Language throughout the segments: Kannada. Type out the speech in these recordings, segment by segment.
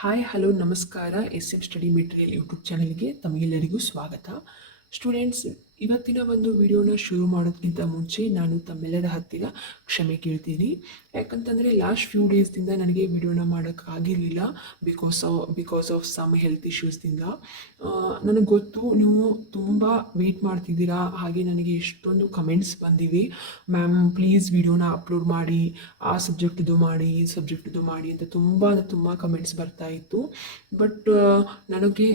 ಹಾಯ್ ಹಲೋ ನಮಸ್ಕಾರ. SM ಸ್ಟಡಿ ಮೆಟೀರಿಯಲ್ ಯೂಟ್ಯೂಬ್ ಚಾನಲ್ಗೆ ತಮಗೆಲ್ಲರಿಗೂ ಸ್ವಾಗತ. ಸ್ಟೂಡೆಂಟ್ಸ್, ಇವತ್ತಿನ ಒಂದು ವಿಡಿಯೋನ ಶುರು ಮಾಡೋದಕ್ಕಿಂತ ಮುಂಚೆ ನಾನು ತಮ್ಮೆಲ್ಲರ ಹತ್ತಿರ ಕ್ಷಮೆ ಕೇಳ್ತೀನಿ. ಯಾಕಂತಂದರೆ ಲಾಸ್ಟ್ ಫ್ಯೂ ಡೇಸ್ದಿಂದ ನನಗೆ ವಿಡಿಯೋನ ಮಾಡೋಕ್ಕಾಗಿರಲಿಲ್ಲ ಬಿಕಾಸ್ ಆಫ್ ಸಮ್ ಹೆಲ್ತ್ ಇಶ್ಯೂಸ್ದಿಂದ. ನನಗೆ ಗೊತ್ತು ನೀವು ತುಂಬ ವೆಯ್ಟ್ ಮಾಡ್ತಿದ್ದೀರಾ, ಹಾಗೆ ನನಗೆ ಎಷ್ಟೊಂದು ಕಮೆಂಟ್ಸ್ ಬಂದಿವೆ, ಮ್ಯಾಮ್ ಪ್ಲೀಸ್ ವಿಡಿಯೋನ ಅಪ್ಲೋಡ್ ಮಾಡಿ, ಆ ಸಬ್ಜೆಕ್ಟ್ದು ಮಾಡಿ, ಈ ಸಬ್ಜೆಕ್ಟ್ದು ಮಾಡಿ ಅಂತ ತುಂಬ ಕಮೆಂಟ್ಸ್ ಬರ್ತಾ ಇತ್ತು. ಬಟ್ ನನಗೆ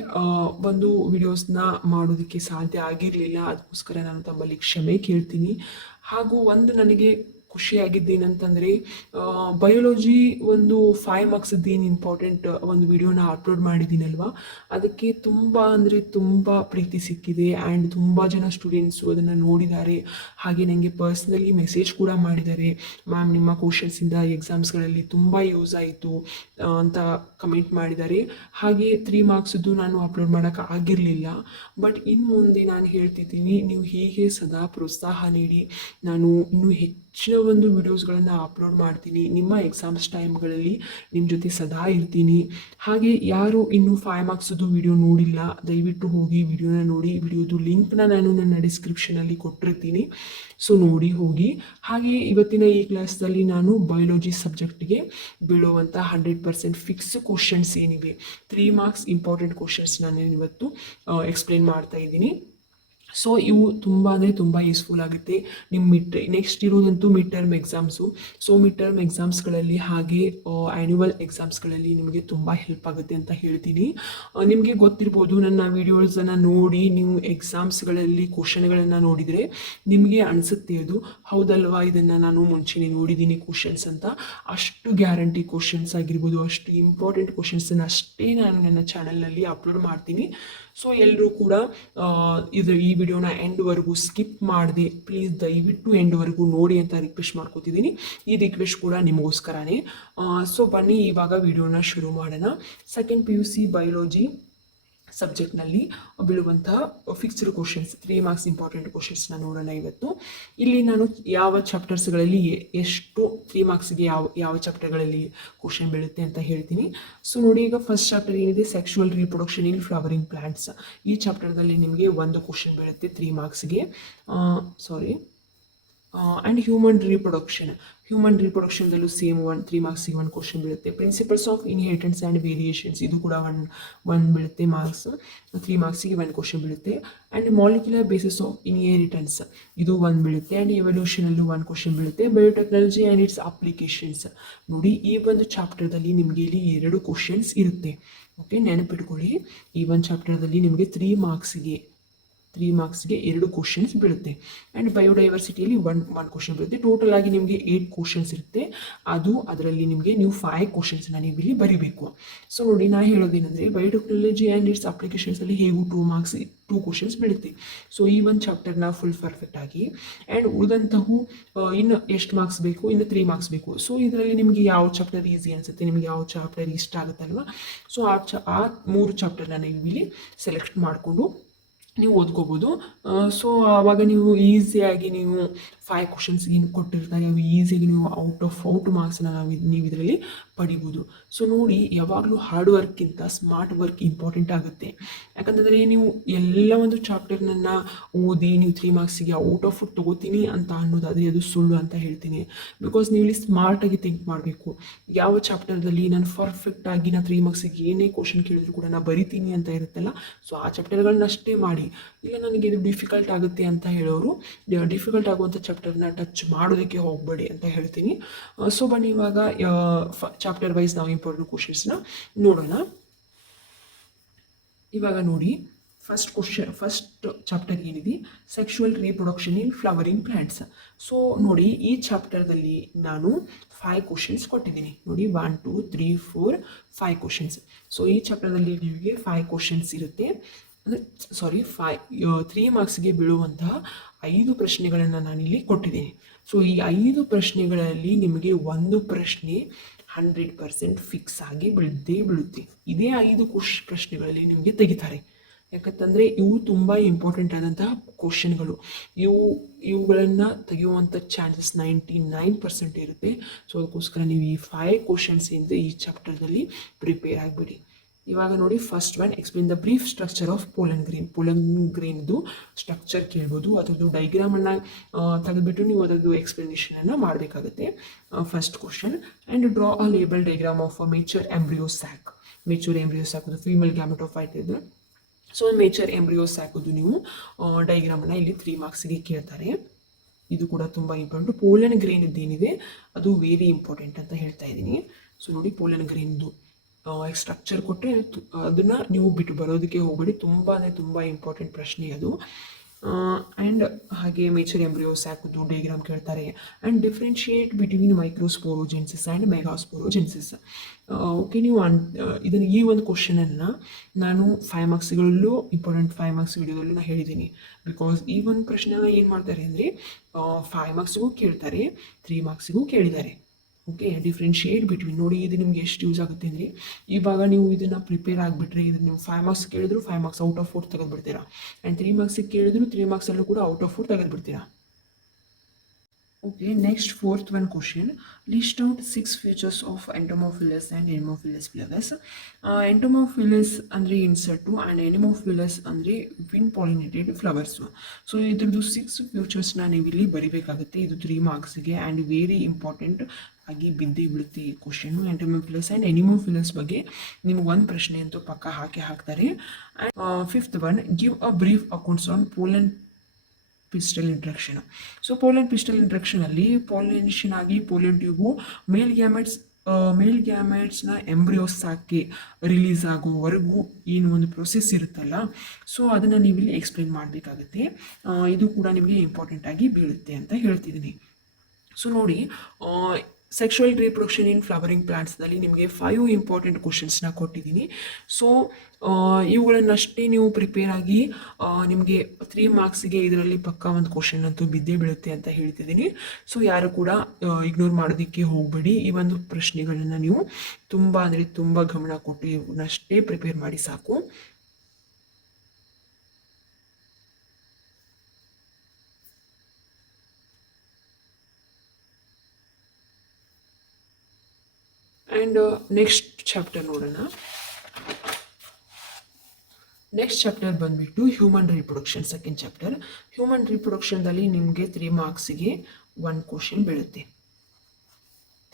ಒಂದು ವಿಡಿಯೋಸ್ನ ಮಾಡೋದಕ್ಕೆ ಸಾಧ್ಯ ಆಗಿರಲಿಲ್ಲ. ಅದಕ್ಕೋಸ್ಕರ ನಾನು ತಮ್ಮಲ್ಲಿ ಕ್ಷಮೆ ಕೇಳ್ತೀನಿ. ಹಾಗೂ ಒಂದು ನನಗೆ ಖುಷಿಯಾಗಿದ್ದೇನಂತಂದರೆ, ಬಯೋಲಜಿ ಒಂದು 5 ಮಾರ್ಕ್ಸದ್ದು ಏನು ಇಂಪಾರ್ಟೆಂಟ್ ಒಂದು ವಿಡಿಯೋನ ಅಪ್ಲೋಡ್ ಮಾಡಿದ್ದೀನಲ್ವ, ಅದಕ್ಕೆ ತುಂಬ ಪ್ರೀತಿ ಸಿಕ್ಕಿದೆ. ಆ್ಯಂಡ್ ತುಂಬ ಜನ ಸ್ಟೂಡೆಂಟ್ಸು ಅದನ್ನು ನೋಡಿದ್ದಾರೆ, ಹಾಗೆ ನನಗೆ ಪರ್ಸ್ನಲಿ ಮೆಸೇಜ್ ಕೂಡ ಮಾಡಿದ್ದಾರೆ, ಮ್ಯಾಮ್ ನಿಮ್ಮ ಕ್ವಶನ್ಸಿಂದ ಎಕ್ಸಾಮ್ಸ್ಗಳಲ್ಲಿ ತುಂಬ ಯೂಸ್ ಆಯಿತು ಅಂತ ಕಮೆಂಟ್ ಮಾಡಿದ್ದಾರೆ. ಹಾಗೆ 3 ಮಾರ್ಕ್ಸದ್ದು ನಾನು ಅಪ್ಲೋಡ್ ಮಾಡೋಕ್ಕೆ ಆಗಿರಲಿಲ್ಲ. ಬಟ್ ಇನ್ನು ಮುಂದೆ ನಾನು ಹೇಳ್ತಿದ್ದೀನಿ, ನೀವು ಹೀಗೆ ಸದಾ ಪ್ರೋತ್ಸಾಹ ನೀಡಿ, ನಾನು ಇನ್ನೂ ಹೆಚ್ಚಿನ ಒಂದು ವಿಡಿಯೋಸ್ಗಳನ್ನು ಅಪ್ಲೋಡ್ ಮಾಡ್ತೀನಿ. ನಿಮ್ಮ ಎಕ್ಸಾಮ್ಸ್ ಟೈಮ್ಗಳಲ್ಲಿ ನಿಮ್ಮ ಜೊತೆ ಸದಾ ಇರ್ತೀನಿ. ಹಾಗೆ ಯಾರು ಇನ್ನೂ 5 ಮಾರ್ಕ್ಸದ್ದು ವಿಡಿಯೋ ನೋಡಿಲ್ಲ, ದಯವಿಟ್ಟು ಹೋಗಿ ವಿಡಿಯೋನ ನೋಡಿ. ವಿಡಿಯೋದು ಲಿಂಕ್ನ ನಾನು ನನ್ನ ಡಿಸ್ಕ್ರಿಪ್ಷನಲ್ಲಿ ಕೊಟ್ಟಿರ್ತೀನಿ, ಸೊ ನೋಡಿ ಹೋಗಿ. ಹಾಗೆ ಇವತ್ತಿನ ಈ ಕ್ಲಾಸ್ದಲ್ಲಿ ನಾನು ಬಯೋಲಜಿ ಸಬ್ಜೆಕ್ಟ್ಗೆ ಬೀಳುವಂಥ 100% ಫಿಕ್ಸ್ ಕ್ವಶನ್ಸ್ ಏನಿವೆ, 3 ಮಾರ್ಕ್ಸ್ ಇಂಪಾರ್ಟೆಂಟ್ ಕ್ವಶನ್ಸ್ ನಾನು ಇವತ್ತು ಎಕ್ಸ್ಪ್ಲೇನ್ ಮಾಡ್ತಾ ಇದ್ದೀನಿ. ಸೊ ಇವು ತುಂಬ ಯೂಸ್ಫುಲ್ ಆಗುತ್ತೆ. ನಿಮ್ಮ ನೆಕ್ಸ್ಟ್ ಇರೋದಂತೂ mid term exams. So mid term ಎಕ್ಸಾಮ್ಸ್ಗಳಲ್ಲಿ ಹಾಗೆ ಆ್ಯನ್ಯುವಲ್ ಎಕ್ಸಾಮ್ಸ್ಗಳಲ್ಲಿ ನಿಮಗೆ ತುಂಬ ಹೆಲ್ಪ್ ಆಗುತ್ತೆ ಅಂತ ಹೇಳ್ತೀನಿ. ನಿಮಗೆ ಗೊತ್ತಿರ್ಬೋದು, ನನ್ನ ವೀಡಿಯೋಸನ್ನು ನೋಡಿ ನೀವು ಎಕ್ಸಾಮ್ಸ್ಗಳಲ್ಲಿ ಕ್ವಶನ್ಗಳನ್ನು ನೋಡಿದರೆ ನಿಮಗೆ ಅನಿಸುತ್ತೆ ಅದು ಹೌದಲ್ವಾ, ಇದನ್ನು ನಾನು ಮುಂಚೆನೇ ನೋಡಿದ್ದೀನಿ ಕ್ವಶನ್ಸ್ ಅಂತ. ಅಷ್ಟು ಗ್ಯಾರಂಟಿ ಕ್ವಶನ್ಸ್ ಆಗಿರ್ಬೋದು, ಅಷ್ಟು ಇಂಪಾರ್ಟೆಂಟ್ ಕ್ವಶನ್ಸನ್ನು ಅಷ್ಟೇ ನಾನು ನನ್ನ ಚಾನಲ್ನಲ್ಲಿ ಅಪ್ಲೋಡ್ ಮಾಡ್ತೀನಿ. ಸೊ ಎಲ್ಲರೂ ಕೂಡ ಈ ವಿಡಿಯೋನ ಎಂಡ್ವರೆಗೂ ಸ್ಕಿಪ್ ಮಾಡದೆ ಪ್ಲೀಸ್ ದಯವಿಟ್ಟು ಎಂಡ್ವರೆಗೂ ನೋಡಿ ಅಂತ ರಿಕ್ವೆಸ್ಟ್ ಮಾಡ್ಕೋತಿದ್ದೀನಿ. ಈ ರಿಕ್ವೆಸ್ಟ್ ಕೂಡ ನಿಮಗೋಸ್ಕರನೇ. ಸೊ ಬನ್ನಿ ಇವಾಗ ವಿಡಿಯೋನ ಶುರು ಮಾಡೋಣ. ಸೆಕೆಂಡ್ PUC ಬಯೋಲಜಿ ಸಬ್ಜೆಕ್ಟ್ನಲ್ಲಿ ಬೀಳುವಂತಹ ಫಿಕ್ಸ್ಡ್ ಕ್ವಶನ್ಸ್, 3 ಮಾರ್ಕ್ಸ್ ಇಂಪಾರ್ಟೆಂಟ್ ಕ್ವಶನ್ಸ್ನ ನೋಡೋಣ ಇವತ್ತು. ಇಲ್ಲಿ ನಾನು ಯಾವ ಚಾಪ್ಟರ್ಸ್ಗಳಲ್ಲಿ ಎಷ್ಟು 3 ಮಾರ್ಕ್ಸ್ಗೆ ಯಾವ ಚಾಪ್ಟರ್ಗಳಲ್ಲಿ ಕ್ವಶನ್ ಬೀಳುತ್ತೆ ಅಂತ ಹೇಳ್ತೀನಿ. ಸೊ ನೋಡಿ, ಈಗ ಫಸ್ಟ್ ಚಾಪ್ಟರ್ ಏನಿದೆ, ಸೆಕ್ಷುವಲ್ ರೀಪ್ರೊಡಕ್ಷನ್ ಇನ್ ಫ್ಲವರಿಂಗ್ ಪ್ಲಾಂಟ್ಸ್. ಈ ಚಾಪ್ಟರ್ದಲ್ಲಿ ನಿಮಗೆ ಒಂದು ಕ್ವಶನ್ ಬೀಳುತ್ತೆ 3 ಮಾರ್ಕ್ಸ್ಗೆ. ಆ್ಯಂಡ್ ಹ್ಯೂಮನ್ ರೀಪ್ರೊಡಕ್ಷನ್ದಲ್ಲೂ ಸೇಮ್ 3 ಮಾರ್ಕ್ಸಿಗೆ ಒಂದು ಕ್ವಶನ್ ಬೀಳುತ್ತೆ. Principles of inheritance and variations, ಇದು ಕೂಡ ಒನ್ ಬೀಳುತ್ತೆ ಮಾರ್ಕ್ಸ್, 3 ಮಾರ್ಕ್ಸಿಗೆ ಒಂದು ಕ್ವಶನ್ ಬೀಳುತ್ತೆ. And molecular basis of inheritance, ಇದು ಒಂದು ಬೀಳುತ್ತೆ. ಆ್ಯಂಡ್ ಎವಲ್ಯೂಷನಲ್ಲೂ ಒಂದು ಕ್ವಶನ್ ಬೀಳುತ್ತೆ. ಬಯೋಟೆಕ್ನಾಲಜಿ ಆ್ಯಂಡ್ ಇಟ್ಸ್ ಅಪ್ಲಿಕೇಶನ್ಸ್, ನೋಡಿ ಈ ಒಂದು ಚಾಪ್ಟರ್ದಲ್ಲಿ ನಿಮಗೆ ಇಲ್ಲಿ 2 ಕ್ವಶನ್ಸ್ ಇರುತ್ತೆ. ಓಕೆ, ನೆನಪಿಟ್ಕೊಳ್ಳಿ, ಈ ಒಂದು ಚಾಪ್ಟರ್ದಲ್ಲಿ ನಿಮಗೆ 3 ಮಾರ್ಕ್ಸ್ಗೆ 2 ಕ್ವಶನ್ಸ್ ಬೀಳುತ್ತೆ. ಆ್ಯಂಡ್ ಬಯೋಡೈವರ್ಸಿಟಿಯಲ್ಲಿ ಒನ್ ಕ್ವಶನ್ ಬೀಳುತ್ತೆ. ಟೋಟಲ್ ಆಗಿ ನಿಮಗೆ 8 ಕ್ವಶನ್ಸ್ ಇರುತ್ತೆ. ಅದರಲ್ಲಿ ನಿಮಗೆ ನೀವು 5 ಕ್ವಶನ್ಸ್ನ ನೀವು ಇಲ್ಲಿ ಬರೀಬೇಕು. ಸೊ ನೋಡಿ, ನಾನು ಹೇಳೋದೇನೆಂದರೆ, ಬಯೋಟೆಕ್ನಾಲಜಿ ಆ್ಯಂಡ್ ಇಟ್ಸ್ ಅಪ್ಲಿಕೇಶನ್ಸಲ್ಲಿ ಹೇಗೂ 2 ಕ್ವಶನ್ಸ್ ಬೀಳುತ್ತೆ. ಸೊ ಈ ಒಂದು ಚಾಪ್ಟರ್ನ ಫುಲ್ ಪರ್ಫೆಕ್ಟ್ ಆಗಿ. ಆ್ಯಂಡ್ ಉಳಿದಂತಹು ಇನ್ನು ಎಷ್ಟು ಮಾರ್ಕ್ಸ್ ಬೇಕು, ಇನ್ನು 3 ಮಾರ್ಕ್ಸ್ ಬೇಕು. ಸೊ ಇದರಲ್ಲಿ ನಿಮಗೆ ಯಾವ ಚಾಪ್ಟರ್ ಈಸಿ ಅನಿಸುತ್ತೆ, ನಿಮಗೆ ಯಾವ ಚಾಪ್ಟರ್ ಇಷ್ಟ ಆಗುತ್ತಲ್ವ, ಸೊ ಆ 3 ಚಾಪ್ಟರ್ನ ನೀವು ಇಲ್ಲಿ ಸೆಲೆಕ್ಟ್ ಮಾಡಿಕೊಂಡು ನೀವು ಓದ್ಕೋಬೋದು. ಸೊ ಆವಾಗ ನೀವು ಈಸಿಯಾಗಿ ನೀವು 5 ಕ್ವಶನ್ಸ್ ಏನು ಕೊಟ್ಟಿರ್ತಾರೆ, ಅವು ಈಸಿಯಾಗಿ ನೀವು ಔಟ್ ಮಾರ್ಕ್ಸ್ನ ನೀವು ಇದರಲ್ಲಿ ಪಡಿಬೋದು. ಸೊ ನೋಡಿ, ಯಾವಾಗಲೂ ಹಾರ್ಡ್ ವರ್ಕ್ಗಿಂತ ಸ್ಮಾರ್ಟ್ ವರ್ಕ್ ಇಂಪಾರ್ಟೆಂಟ್ ಆಗುತ್ತೆ. ಯಾಕಂತಂದರೆ ನೀವು ಎಲ್ಲ ಒಂದು ಚಾಪ್ಟರ್ನನ್ನು ಓದಿ ನೀವು 3 ಮಾರ್ಕ್ಸಿಗೆ ಔಟ್ ಆಫ್ ತೊಗೋತೀನಿ ಅಂತ ಅನ್ನೋದಾದರೆ ಅದು ಸುಳ್ಳು ಅಂತ ಹೇಳ್ತೀನಿ. ಬಿಕಾಸ್ ನೀವು ಇಲ್ಲಿ ಸ್ಮಾರ್ಟಾಗಿ ಥಿಂಕ್ ಮಾಡಬೇಕು. ಯಾವ ಚಾಪ್ಟರ್ದಲ್ಲಿ ನಾನು ಪರ್ಫೆಕ್ಟಾಗಿ ನಾನು 3 ಮಾರ್ಕ್ಸಿಗೆ ಏನೇ ಕ್ವಶನ್ ಕೇಳಿದ್ರು ಕೂಡ ನಾನು ಬರಿತೀನಿ ಅಂತ ಇರುತ್ತಲ್ಲ, ಸೊ ಆ ಚಾಪ್ಟರ್ಗಳನ್ನ ಅಷ್ಟೇ ಮಾಡಿ. ಇಲ್ಲ ನನಗೆ ಇದು ಡಿಫಿಕಲ್ಟ್ ಆಗುತ್ತೆ ಅಂತ ಹೇಳೋರು ಡಿಫಿಕಲ್ಟ್ ಆಗುವಂಥ ಚಾಪ್ಟರ್ನ ಟಚ್ ಮಾಡೋದಕ್ಕೆ ಹೋಗಬೇಡಿ ಅಂತ ಹೇಳ್ತೀನಿ. ಸೊ ಬನ್ನಿ ಇವಾಗ ಚಾಪ್ಟರ್ ವೈಸ್ ನಾವು ಇಂಪಾರ್ಟೆಂಟ್ ಕ್ವಶನ್ಸ್ನ ನೋಡೋಣ. ಇವಾಗ ನೋಡಿ, ಫಸ್ಟ್ ಚಾಪ್ಟರ್ ಏನಿದೆ, ಸೆಕ್ಷುವಲ್ ರೀಪ್ರೊಡಕ್ಷನ್ ಇನ್ ಫ್ಲವರಿಂಗ್ ಪ್ಲಾಂಟ್ಸ್. ಸೊ ನೋಡಿ, ಈ ಚಾಪ್ಟರ್ದಲ್ಲಿ ನಾನು 5 ಕ್ವಶನ್ಸ್ ಕೊಟ್ಟಿದ್ದೀನಿ. ನೋಡಿ, 1 2 3 4 5 ಕ್ವಶನ್ಸ್. ಸೊ ಈ ಚಾಪ್ಟರ್ದಲ್ಲಿ ನಿಮಗೆ 5 ಕ್ವಶನ್ಸ್ ಇರುತ್ತೆ. ಅಂದರೆ 3 ಮಾರ್ಕ್ಸ್ಗೆ ಬೀಳುವಂತಹ 5 ಪ್ರಶ್ನೆಗಳನ್ನು ನಾನಿಲ್ಲಿ ಕೊಟ್ಟಿದ್ದೀನಿ. ಸೊ ಈ 5 ಪ್ರಶ್ನೆಗಳಲ್ಲಿ ನಿಮಗೆ ಒಂದು ಪ್ರಶ್ನೆ 100% ಫಿಕ್ಸ್ ಆಗಿ ಬೀಳುತ್ತೆ. ಇದೇ 5 ಪ್ರಶ್ನೆಗಳಲ್ಲಿ ನಿಮಗೆ ತೆಗಿತಾರೆ. ಯಾಕಂತಂದರೆ ಇವು ತುಂಬ ಇಂಪಾರ್ಟೆಂಟ್ ಆದಂತಹ ಕ್ವಶನ್ಗಳು. ಇವುಗಳನ್ನು ತೆಗೆಯುವಂಥ ಚಾನ್ಸಸ್ 99% ಇರುತ್ತೆ. ಸೊ ಅದಕ್ಕೋಸ್ಕರ ನೀವು ಈ 5 ಕ್ವಶನ್ಸಿಂದ ಈ ಚಾಪ್ಟರ್ದಲ್ಲಿ ಪ್ರಿಪೇರ್ ಆಗಿಬಿಡಿ. ಇವಾಗ ನೋಡಿ, first one, explain the brief structure of pollen grain. Pollen ಗ್ರೇನ್ದು ಸ್ಟ್ರಕ್ಚರ್ ಕೇಳ್ಬೋದು, ಅದರದ್ದು ಡೈಗ್ರಾಮನ್ನು ತೆಗೆದುಬಿಟ್ಟು ನೀವು ಅದರದ್ದು ಎಕ್ಸ್ಪ್ಲನೇಷನನ್ನು ಮಾಡಬೇಕಾಗುತ್ತೆ. First question, and draw a label diagram of a mature embryo sac. Mature embryo sac ಅದು ಫೀಮೇಲ್ ಗ್ಯಾಮೆಟೋಫೈಟ್ ಇದೆ. ಸೊ ಮೇಚರ್ ಎಂಬ್ರಿಯೋ ಸ್ಯಾಕದು ನೀವು ಡೈಗ್ರಾಮನ್ನು ಇಲ್ಲಿ 3 ಮಾರ್ಕ್ಸಿಗೆ ಕೇಳ್ತಾರೆ. ಇದು ಕೂಡ ತುಂಬ ಇಂಪಾರ್ಟೆಂಟ್. ಪೋಲನ್ ಗ್ರೇನ್ ಏನಿದೆ ಅದು ವೆರಿ ಇಂಪಾರ್ಟೆಂಟ್ ಅಂತ ಹೇಳ್ತಾ ಇದ್ದೀನಿ. ಸೊ ನೋಡಿ, ಪೋಲನ್ ಗ್ರೇನ್ದು ಸ್ಟ್ರಕ್ಚರ್ ಕೊಟ್ಟರೆ ಅದನ್ನು ನೀವು ಬಿಟ್ಟು ಬರೋದಕ್ಕೆ ಹೋಗಬೇಡಿ, ತುಂಬ ಇಂಪಾರ್ಟೆಂಟ್ ಪ್ರಶ್ನೆ ಅದು. ಆ್ಯಂಡ್ ಹಾಗೆ ಮೇಚರ್ ಎಂಬ್ರಿಯೋ ಸ್ಯಾಕದು ಡೈಗ್ರಾಮ್ ಕೇಳ್ತಾರೆ. And differentiate between microsporogenesis and megasporogenesis. Okay, ನೀವು ಇದನ್ನು ಈ ಒಂದು ಕ್ವಶನನ್ನು ನಾನು 5 ಮಾರ್ಕ್ಸ್ಗಳಲ್ಲೂ ಇಂಪಾರ್ಟೆಂಟ್ 5 ಮಾರ್ಕ್ಸ್ ವಿಡಿಯೋದಲ್ಲೂ ನಾನು ಹೇಳಿದ್ದೀನಿ. ಬಿಕಾಸ್ ಈ ಒಂದು ಪ್ರಶ್ನೆನ ಏನು ಮಾಡ್ತಾರೆ ಅಂದರೆ 5 ಮಾರ್ಕ್ಸಿಗೂ ಕೇಳ್ತಾರೆ, 3 ಮಾರ್ಕ್ಸಿಗೂ ಕೇಳಿದ್ದಾರೆ. Okay, differentiate between. ನೋಡಿ, ಇದು ನಿಮ್ಗೆ ಎಷ್ಟು ಯೂಸ್ ಆಗುತ್ತೆ ಅಂದರೆ, ಇವಾಗ ನೀವು ಇದನ್ನು ಪ್ರಿಪೇರ್ ಆಗಿಬಿಟ್ರೆ ಇದನ್ನು ನೀವು 5 ಮಾರ್ಕ್ಸ್ ಕೇಳಿದ್ರು 5 ಮಾರ್ಕ್ಸ್ ಔಟ್ ಆಫ್ 4 ತೆಗೆದುಬಿಡ್ತೀರಾ. ಆ್ಯಂಡ್ 3 ಮಾರ್ಕ್ಸಿಗೆ ಕೇಳಿದ್ರು 3 ಮಾರ್ಕ್ಸಲ್ಲೂ ಕೂಡ ಔಟ್ ಆಫ್ 4 ತೆಗೆದುಬಿಡ್ತೀರಾ. Okay, next fourth one question, list out 6 features of entomophilous and anemophilous flowers. Entomophilous ಅಂದರೆ ಇನ್ಸೆಕ್ಟು ಆ್ಯಂಡ್ ಎನಿಮೋಫಿಲಸ್ ಅಂದರೆ ವಿನ್ ಪಾಲಿನೇಟೆಡ್ ಫ್ಲವರ್ಸು. ಸೊ ಇದ್ರದ್ದು 6 ಫ್ಯೂಚರ್ಸ್ನ ನೀವು ಇಲ್ಲಿ ಬರಿಬೇಕಾಗುತ್ತೆ. ಇದು 3 ಮಾರ್ಕ್ಸಿಗೆ ಆ್ಯಂಡ್ ವೆರಿ ಇಂಪಾರ್ಟೆಂಟ್ ಆಗಿ ಬಿದ್ದೇ ಬೀಳುತ್ತೆ ಈ ಕ್ವಶನು. ಎಂಟೋಮೋಫಿಲಸ್ ಆ್ಯಂಡ್ ಎನಿಮೋಫಿಲಸ್ ಬಗ್ಗೆ ನಿಮ್ಗೆ ಒಂದು ಪ್ರಶ್ನೆ ಅಂತೂ ಪಕ್ಕ ಹಾಕ್ತಾರೆ. And fifth one, give a brief accounts on pollen pistil interaction. So pollen pistil ಇಂಟ್ರಕ್ಷನಲ್ಲಿ ಪಾಲಿನೇಷನ್ ಆಗಿ ಪೋಲನ್ ಟ್ಯೂಬು ಮೇಲ್ ಗ್ಯಾಮೆಟ್ಸ್ನ ಎಂಬ್ರಿಯೋಸ್ ಸಾಕಿ ರಿಲೀಸ್ ಆಗೋವರೆಗೂ ಏನು ಒಂದು ಪ್ರೊಸೆಸ್ ಇರುತ್ತಲ್ಲ, ಸೊ ಅದನ್ನು ನೀವು ಇಲ್ಲಿ ಎಕ್ಸ್ಪ್ಲೇನ್ ಮಾಡಬೇಕಾಗುತ್ತೆ. ಇದು ಕೂಡ ನಿಮಗೆ ಇಂಪಾರ್ಟೆಂಟ್ ಆಗಿ ಬೀಳುತ್ತೆ ಅಂತ ಹೇಳ್ತಿದ್ದೀನಿ. ಸೊ ನೋಡಿ, ಸೆಕ್ಷುವಲ್ ರೀಪ್ರೊಡಕ್ಷನ್ ಇನ್ ಫ್ಲವರಿಂಗ್ ಪ್ಲಾಂಟ್ಸ್ನಲ್ಲಿ ನಿಮಗೆ 5 ಇಂಪಾರ್ಟೆಂಟ್ ಕ್ವಶನ್ಸ್ನ ಕೊಟ್ಟಿದ್ದೀನಿ. ಸೊ ಇವುಗಳನ್ನಷ್ಟೇ ನೀವು ಪ್ರಿಪೇರ್ ಆಗಿ ನಿಮಗೆ 3 ಮಾರ್ಕ್ಸಿಗೆ ಇದರಲ್ಲಿ ಪಕ್ಕ ಒಂದು ಕ್ವಶನ್ ಅಂತೂ ಬಿದ್ದೇ ಬೀಳುತ್ತೆ ಅಂತ ಹೇಳ್ತಿದ್ದೀನಿ. ಸೊ ಯಾರು ಕೂಡ ಇಗ್ನೋರ್ ಮಾಡೋದಕ್ಕೆ ಹೋಗಬೇಡಿ. ಈ ಒಂದು ಪ್ರಶ್ನೆಗಳನ್ನು ನೀವು ತುಂಬ ಗಮನ ಕೊಟ್ಟು ಇವನ್ನಷ್ಟೇ ಪ್ರಿಪೇರ್ ಮಾಡಿ ಸಾಕು. ಆ್ಯಂಡ್ ನೆಕ್ಸ್ಟ್ ಚಾಪ್ಟರ್ ನೋಡೋಣ. ನೆಕ್ಸ್ಟ್ ಚಾಪ್ಟರ್ ಬಂದುಬಿಟ್ಟು human reproduction, second chapter. Human ರೀಪ್ರೊಡಕ್ಷನ್ದಲ್ಲಿ ನಿಮಗೆ 3 ಮಾರ್ಕ್ಸಿಗೆ 1 ಕ್ವಶನ್ ಬೀಳುತ್ತೆ.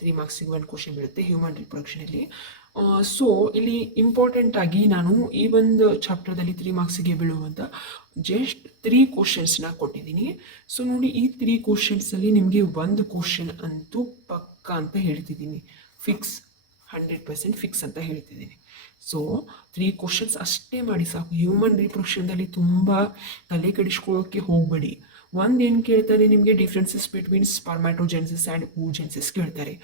3 ಮಾರ್ಕ್ಸಿಗೆ 1 ಕ್ವಶನ್ ಬೀಳುತ್ತೆ ಹ್ಯೂಮನ್ ರೀಪ್ರೊಡಕ್ಷನಲ್ಲಿ. ಸೊ ಇಲ್ಲಿ ಇಂಪಾರ್ಟೆಂಟ್ ಆಗಿ ನಾನು ಈ ಒಂದು ಚಾಪ್ಟರ್ದಲ್ಲಿ 3 ಮಾರ್ಕ್ಸಿಗೆ ಬೀಳುವಂಥ ಜಸ್ಟ್ 3 ಕ್ವಶನ್ಸ್ನ ಕೊಟ್ಟಿದ್ದೀನಿ. ಸೊ ನೋಡಿ, ಈ 3 ಕ್ವಶನ್ಸಲ್ಲಿ ನಿಮಗೆ 1 ಕ್ವಶನ್ ಅಂತೂ ಪಕ್ಕ ಅಂತ ಹೇಳ್ತಿದ್ದೀನಿ. ಫಿಕ್ಸ್, 100% ಫಿಕ್ಸ್ ಅಂತ ಹೇಳ್ತಿದ್ದೀನಿ. ಸೊ 3 ಕ್ವಶನ್ಸ್ ಅಷ್ಟೇ ಮಾಡಿ ಸಾಕು. ಹ್ಯೂಮನ್ ರೀಪ್ರೊಡಕ್ಷನ್ದಲ್ಲಿ ತುಂಬ ತಲೆ ಕೆಡಿಸ್ಕೊಳ್ಳೋಕ್ಕೆ ಹೋಗಬೇಡಿ. ಏನು ಕೇಳ್ತಾರೆ ನಿಮಗೆ, ಡಿಫ್ರೆನ್ಸಸ್ ಬಿಟ್ವೀನ್ ಸ್ಪರ್ಮ್ಯಾಟೋಜೆನ್ಸಿಸ್ ಆ್ಯಂಡ್ oogenesis ಕೇಳ್ತಾರೆ.